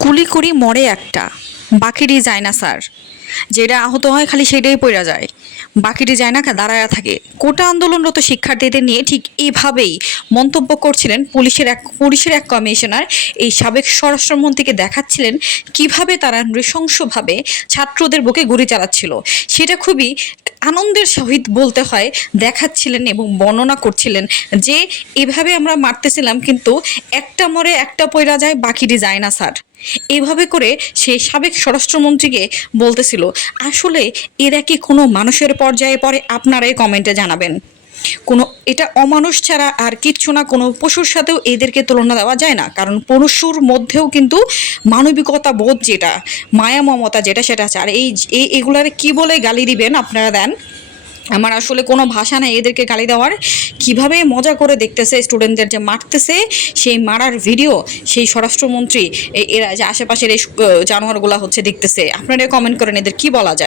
গুলি করি মরে একটা, বাকিটি যায় না স্যার। যেটা আহত হয় খালি সেটাই পড়া যায়, বাকিটি যায় না, দাঁড়ায়া থাকে। কোটা আন্দোলনরত শিক্ষার্থীদের নিয়ে ঠিক এইভাবেই মন্তব্য করছিলেন পুলিশের এক কমিশনার। এই সাবেক স্বরাষ্ট্রমন্ত্রীকে দেখাচ্ছিলেন কিভাবে তারা নৃশংসভাবে ছাত্রদের বুকে গুলি চালাচ্ছিল। সেটা খুবই আনন্দের সহিত বলতে হয় দেখাচ্ছিলেন এবং বর্ণনা করছিলেন যে এভাবে আমরা মারতেছিলাম, কিন্তু একটা মরে একটা পয়রা যায়, বাকিটি যায় না স্যার। এইভাবে করে সেই সাবেক স্বরাষ্ট্রমন্ত্রীকে বলতেছিল। আসলে এরা কি কোনো মানুষের পর্যায়ে পড়ে? আপনারাই কমেন্টে জানাবেন। কোনো এটা অমানুষ ছাড়া আর কিচ্ছু না। কোনো পশুর সাথেও এদেরকে তুলনা দেওয়া যায় না, কারণ পশুর মধ্যেও কিন্তু মানবিকতা বোধ যেটা, মায়া মমতা যেটা, সেটা আছে। আর এগুলার কি বলে গালি দিবেন আপনারা দেন, আমার আসলে কোনো ভাষা নাই এদেরকে গালি দেওয়ার। কিভাবে মজা করে দেখতেছে স্টুডেন্টদের যে মারতেছে, সেই মারার ভিডিও সেই স্বরাষ্ট্রমন্ত্রী এরা যে আশেপাশের এই জানোয়ারগুলা হচ্ছে দেখতেছে। আপনারা কমেন্ট করেন এদের কি বলা যায়।